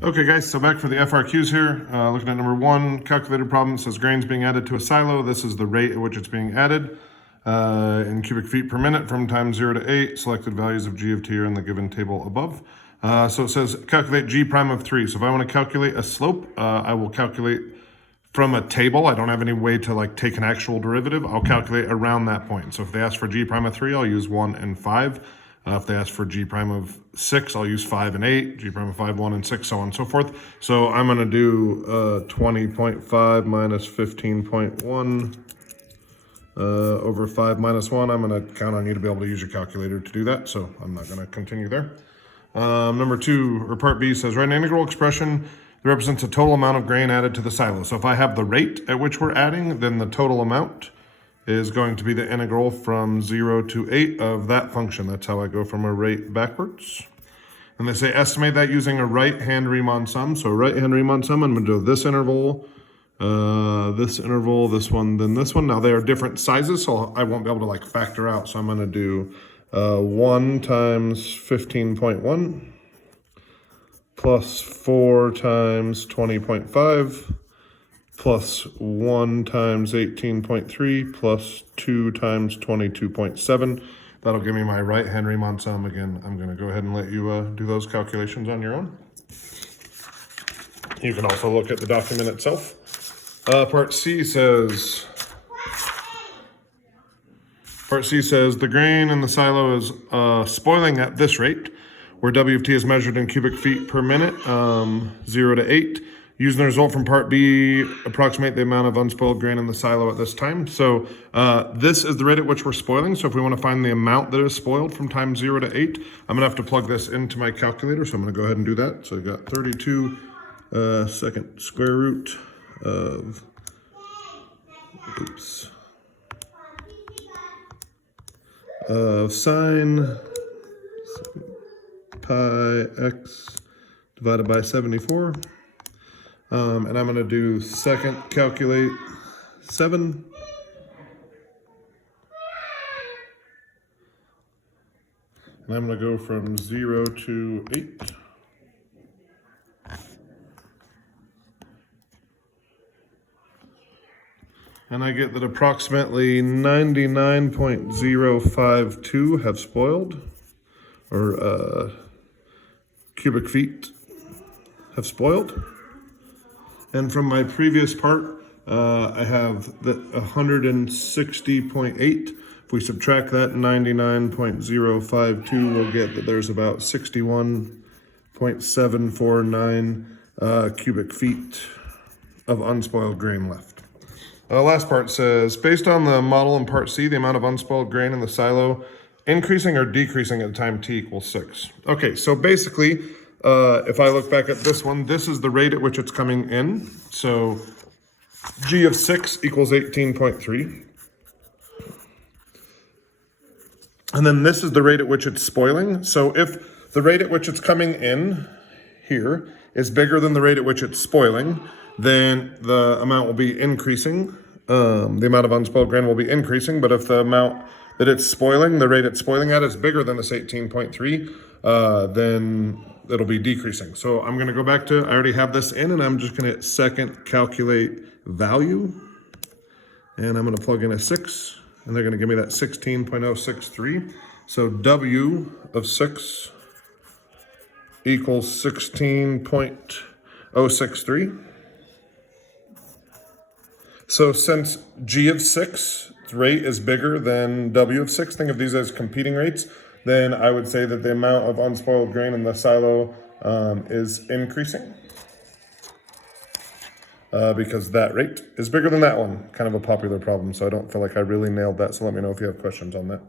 Okay guys, so back for the FRQs here. Looking at number 1, calculated problem. It says grains being added to a silo. This is the rate at which it's being added in cubic feet per minute from time 0 to 8. Selected values of G of T are in the given table above. So it says calculate G prime of 3. So if I want to calculate a slope, I will calculate from a table. I don't have any way to like take an actual derivative. I'll calculate around that point. So if they ask for G prime of 3, I'll use 1 and 5. If they ask for G prime of 6, I'll use 5 and 8, G prime of 5, 1 and 6, so on and so forth. So I'm going to do 20.5 minus 15.1 over 5 minus 1. I'm going to count on you to be able to use your calculator to do that, so I'm not going to continue there. Number 2, or part B, says write an integral expression that represents the total amount of grain added to the silo. So if I have the rate at which we're adding, then the total amount is going to be the integral from 0 to 8 of that function. That's how I go from a rate backwards. And they say estimate that using a right-hand Riemann sum. So right-hand Riemann sum, I'm going to do this interval, this one, then this one. Now they are different sizes, so I won't be able to like factor out. So I'm going to do 1 times 15.1 plus 4 times 20.5 plus 1 times 18.3 plus 2 times 22.7. That'll give me my right-hand Riemann sum. Again, I'm going to go ahead and let you do those calculations on your own. You can also look at the document itself. Part C says the grain in the silo is spoiling at this rate, where W of T is measured in cubic feet per minute, 0 to 8. Using the result from part B, approximate the amount of unspoiled grain in the silo at this time. So this is the rate at which we're spoiling. So if we want to find the amount that is spoiled from time 0 to 8, I'm going to have to plug this into my calculator. So I'm going to go ahead and do that. So I got 32 second square root of, sine pi x divided by 74. And I'm going to do second calculate 7. And I'm going to go from 0 to 8. And I get that approximately 99.052 have spoiled, or cubic feet have spoiled. And from my previous part, I have that 160.8. If we subtract that 99.052, we'll get that there's about 61.749 cubic feet of unspoiled grain left. Last part says, based on the model in part C, the amount of unspoiled grain in the silo increasing or decreasing at time t equals 6. Okay, so basically, if I look back at this one, this is the rate at which it's coming in. So G of 6 equals 18.3. And then this is the rate at which it's spoiling. So if the rate at which it's coming in here is bigger than the rate at which it's spoiling, then the amount will be increasing. The amount of unspoiled grain will be increasing. But if the amount that it's spoiling, the rate it's spoiling at is bigger than this 18.3, then it'll be decreasing. So I'm going to go back to, I already have this in, and I'm just going to hit second calculate value. And I'm going to plug in a 6, and they're going to give me that 16.063. So W of 6 equals 16.063. So since G of 6 rate is bigger than W of 6, think of these as competing rates, then I would say that the amount of unspoiled grain in the silo is increasing because that rate is bigger than that one. Kind of a popular problem, so I don't feel like I really nailed that, so let me know if you have questions on that.